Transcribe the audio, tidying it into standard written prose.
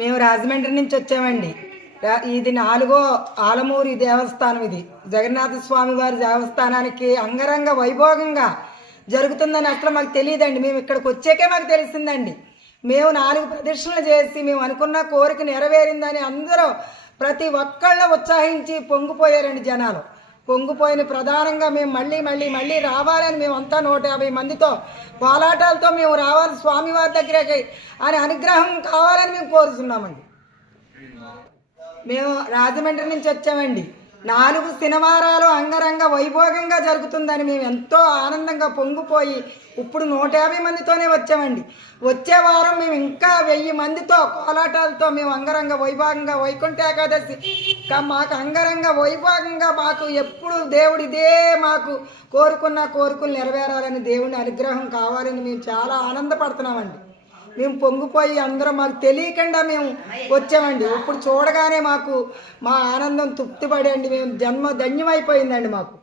మేము రాజమండ్రి నుంచి వచ్చామండి. ఇది 4వ ఆలమూరి దేవస్థానం. ఇది జగన్నాథ స్వామి వారి దేవస్థానానికి అంగరంగ వైభోగంగా జరుగుతుందని అసలు మాకు తెలియదండి. మేము ఇక్కడికి వచ్చాకే మాకు తెలిసిందండి. మేము 4 ప్రదక్షిణలు చేసి మేము అనుకున్న కోరిక నెరవేరిందని అందరూ ప్రతి ఒక్కళ్ళు ఉత్సాహించి పొంగిపోయారండి. జనాలు పొంగిపోయిన ప్రధానంగా మేము మళ్ళీ మళ్ళీ మళ్ళీ రావాలని మేమంతా 150 మందితో పోలాటాలతో మేము రావాలి స్వామివారి దగ్గరకి అని అనుగ్రహం కావాలని మేము కోరుతున్నామండి. మేము రాజమండ్రి నుంచి వచ్చామండి. 4 శనివారాలు అంగరంగ వైభోగంగా జరుగుతుందని మేము ఎంతో ఆనందంగా పొంగిపోయి ఇప్పుడు 150 మందితోనే వచ్చామండి. వచ్చే వారం మేము ఇంకా 1000 మందితో కోలాటాలతో మేము అంగరంగ వైభోగంగా వైకుంఠ ఏకాదశి మాకు అంగరంగ వైభోగంగా మాకు ఎప్పుడు దేవుడు ఇదే మాకు కోరుకున్న కోరికలు నెరవేరాలని దేవుని అనుగ్రహం కావాలని మేము చాలా ఆనందపడుతున్నామండి. మేము పొంగిపోయి అందరం మాకు తెలియకుండా మేము వచ్చామండి. ఇప్పుడు చూడగానే మాకు మా ఆనందం తృప్తిపడండి. మేము జన్మ ధన్యమైపోయిందండి మాకు.